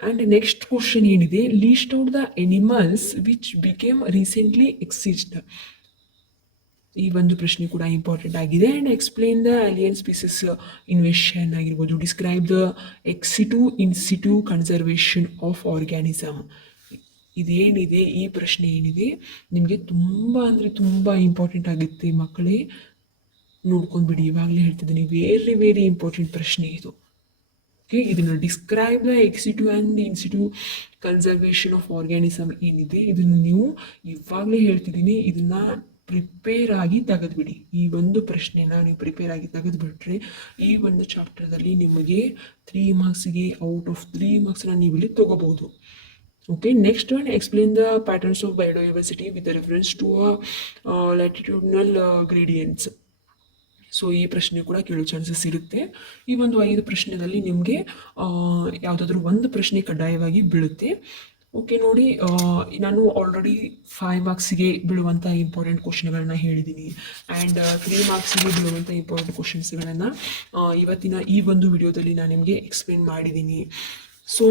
ಆ್ಯಂಡ್ ನೆಕ್ಸ್ಟ್ ಕ್ವಶನ್ ಏನಿದೆ, list out the animals which became recently exist. ಈ ಒಂದು ಪ್ರಶ್ನೆ ಕೂಡ ಇಂಪಾರ್ಟೆಂಟ್ ಆಗಿದೆ. And explain the alien species invasion ಆಗಿರ್ಬೋದು. Describe the in situ conservation of organism. ಇದೇನಿದೆ, ಈ ಪ್ರಶ್ನೆ ಏನಿದೆ ನಿಮಗೆ ತುಂಬ ಅಂದರೆ ತುಂಬ ಇಂಪಾರ್ಟೆಂಟ್ ಆಗುತ್ತೆ ಮಕ್ಕಳೇ. ನೋಡ್ಕೊಂಡ್ಬಿಡಿ, ಇವಾಗಲೇ ಹೇಳ್ತಿದ್ದೀನಿ, ವೆರಿ ಇಂಪಾರ್ಟೆಂಟ್ ಪ್ರಶ್ನೆ ಇದು. ಓಕೆ, ಇದನ್ನು describe the exit and in situ conservation of organism ಏನಿದೆ ಇದನ್ನು ನೀವು ಇವಾಗಲೇ ಹೇಳ್ತಿದ್ದೀನಿ, ಇದನ್ನು ಪ್ರಿಪೇರ್ ಆಗಿ ತೆಗೆದುಬಿಡಿ. ಈ ಒಂದು ಪ್ರಶ್ನೆನ ನೀವು ಪ್ರಿಪೇರ್ ಆಗಿ ತೆಗೆದುಬಿಟ್ರೆ ಈ ಒಂದು ಚಾಪ್ಟರ್ದಲ್ಲಿ ನಿಮಗೆ 3 ಮಾರ್ಕ್ಸಿಗೆ ಔಟ್ ಆಫ್ 3 ಮಾರ್ಕ್ಸ್ನ ನೀವು ಇಲ್ಲಿ ತೊಗೋಬೋದು. Okay, next one, explain the patterns of biodiversity with reference to latitudinal gradients. So ಈ ಪ್ರಶ್ನೆ ಕೂಡ ಕೇಳೋ ಚಾನ್ಸಸ್ ಇರುತ್ತೆ. ಈ ಒಂದು 5 ಪ್ರಶ್ನೆಯಲ್ಲಿ ನಿಮಗೆ ಯಾವುದಾದ್ರೂ ಒಂದು ಪ್ರಶ್ನೆ ಕಡ್ಡಾಯವಾಗಿ ಬೀಳುತ್ತೆ. ಓಕೆ, ನೋಡಿ, ನಾನು ಆಲ್ರೆಡಿ 5 ಮಾರ್ಕ್ಸಿಗೆ ಬೀಳುವಂಥ ಇಂಪಾರ್ಟೆಂಟ್ ಕ್ವಶನ್ಗಳನ್ನ ಹೇಳಿದ್ದೀನಿ. ಆ್ಯಂಡ್ 3 ಮಾರ್ಕ್ಸಿಗೆ ಬೀಳುವಂಥ ಇಂಪಾರ್ಟೆಂಟ್ ಕ್ವಶನ್ಸ್ಗಳನ್ನು ಇವತ್ತಿನ ಈ ಒಂದು ವಿಡಿಯೋದಲ್ಲಿ ನಾನು ನಿಮಗೆ ಎಕ್ಸ್ಪ್ಲೇನ್ ಮಾಡಿದ್ದೀನಿ. ಸೊ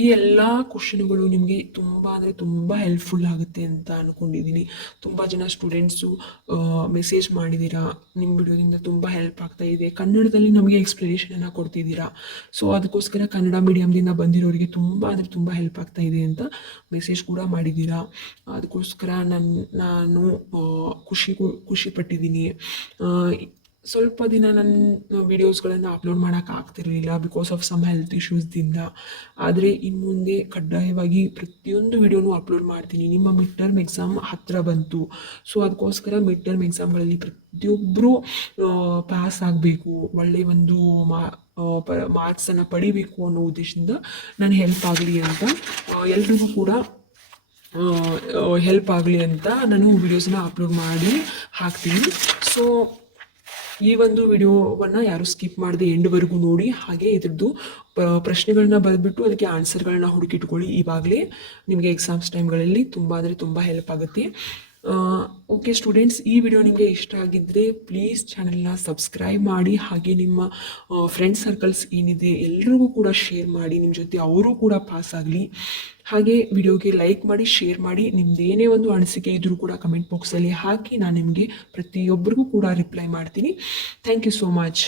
ಈ ಎಲ್ಲ ಕ್ವಶನ್ಗಳು ನಿಮಗೆ ತುಂಬ ಅಂದರೆ ತುಂಬ ಹೆಲ್ಪ್ಫುಲ್ ಆಗುತ್ತೆ ಅಂತ ಅಂದ್ಕೊಂಡಿದ್ದೀನಿ. ತುಂಬ ಜನ ಸ್ಟೂಡೆಂಟ್ಸು ಮೆಸೇಜ್ ಮಾಡಿದ್ದೀರಾ, ನಿಮ್ಮ ವಿಡಿಯೋದಿಂದ ತುಂಬ ಹೆಲ್ಪ್ ಆಗ್ತಾ ಇದೆ, ಕನ್ನಡದಲ್ಲಿ ನಮಗೆ ಎಕ್ಸ್ಪ್ಲನೇಷನನ್ನು ಕೊಡ್ತಿದ್ದೀರಾ. ಸೊ ಅದಕ್ಕೋಸ್ಕರ ಕನ್ನಡ ಮೀಡಿಯಮ್ದಿಂದ ಬಂದಿರೋರಿಗೆ ತುಂಬ ಅಂದರೆ ತುಂಬ ಹೆಲ್ಪ್ ಆಗ್ತಾ ಇದೆ ಅಂತ ಮೆಸೇಜ್ ಕೂಡ ಮಾಡಿದ್ದೀರಾ. ಅದಕ್ಕೋಸ್ಕರ ನಾನು ಖುಷಿ ಪಟ್ಟಿದ್ದೀನಿ. ಸ್ವಲ್ಪ ದಿನ ನನ್ನ ವಿಡಿಯೋಸ್ಗಳನ್ನು ಅಪ್ಲೋಡ್ ಮಾಡೋಕ್ಕಾಗ್ತಿರಲಿಲ್ಲ ಬಿಕಾಸ್ ಆಫ್ ಸಮ್ ಹೆಲ್ತ್ ಇಶ್ಯೂಸ್ದಿಂದ. ಆದರೆ ಇನ್ನು ಮುಂದೆ ಕಡ್ಡಾಯವಾಗಿ ಪ್ರತಿಯೊಂದು ವಿಡಿಯೋನೂ ಅಪ್ಲೋಡ್ ಮಾಡ್ತೀನಿ. ನಿಮ್ಮ ಮಿಡ್ ಟರ್ಮ್ ಎಕ್ಸಾಮ್ ಹತ್ತಿರ ಬಂತು. ಸೊ ಅದಕ್ಕೋಸ್ಕರ ಮಿಡ್ ಟರ್ಮ್ ಎಕ್ಸಾಮ್ಗಳಲ್ಲಿ ಪ್ರತಿಯೊಬ್ಬರೂ ಪಾಸ್ ಆಗಬೇಕು, ಒಳ್ಳೆಯ ಒಂದು ಮಾರ್ಕ್ಸನ್ನು ಪಡಿಬೇಕು ಅನ್ನೋ ಉದ್ದೇಶದಿಂದ ನಾನು ಹೆಲ್ಪ್ ಆಗಲಿ ಅಂತ, ಎಲ್ರಿಗೂ ಕೂಡ ಹೆಲ್ಪ್ ಆಗಲಿ ಅಂತ ನಾನು ವಿಡಿಯೋಸನ್ನ ಅಪ್ಲೋಡ್ ಮಾಡಿ ಹಾಕ್ತೀನಿ. ಸೊ ಈ ಒಂದು ವಿಡಿಯೋವನ್ನು ಯಾರು ಸ್ಕಿಪ್ ಮಾಡದೆ ಎಂಡ್ವರೆಗೂ ನೋಡಿ. ಹಾಗೆ ಇದ್ರದ್ದು ಪ್ರಶ್ನೆಗಳನ್ನ ಬರೆದ್ಬಿಟ್ಟು ಅದಕ್ಕೆ ಆನ್ಸರ್ಗಳನ್ನ ಹುಡುಕಿಟ್ಕೊಳ್ಳಿ. ಇವಾಗಲೇ ನಿಮಗೆ ಎಕ್ಸಾಮ್ಸ್ ಟೈಮ್ಗಳಲ್ಲಿ ತುಂಬ ಅಂದರೆ ತುಂಬ ಹೆಲ್ಪ್ ಆಗುತ್ತೆ. ಓಕೆ ಸ್ಟೂಡೆಂಟ್ಸ್, ಈ ವಿಡಿಯೋ ನಿಮಗೆ ಇಷ್ಟ ಆಗಿದ್ದರೆ ಪ್ಲೀಸ್ ಚಾನಲ್ನ ಸಬ್ಸ್ಕ್ರೈಬ್ ಮಾಡಿ. ಹಾಗೆ ನಿಮ್ಮ ಫ್ರೆಂಡ್ ಸರ್ಕಲ್ಸ್ ಏನಿದೆ ಎಲ್ರಿಗೂ ಕೂಡ ಶೇರ್ ಮಾಡಿ, ನಿಮ್ಮ ಜೊತೆ ಅವರು ಕೂಡ ಪಾಸ್ ಆಗಲಿ. ಹಾಗೆ ವಿಡಿಯೋಗೆ ಲೈಕ್ ಮಾಡಿ, ಶೇರ್ ಮಾಡಿ. ನಿಮ್ಮದೇನೇ ಒಂದು ಅನಿಸಿಕೆ ಇದ್ರೂ ಕೂಡ ಕಮೆಂಟ್ ಬಾಕ್ಸಲ್ಲಿ ಹಾಕಿ, ನಾನು ನಿಮಗೆ ಪ್ರತಿಯೊಬ್ಬರಿಗೂ ಕೂಡ ರಿಪ್ಲೈ ಮಾಡ್ತೀನಿ. Thank you so much.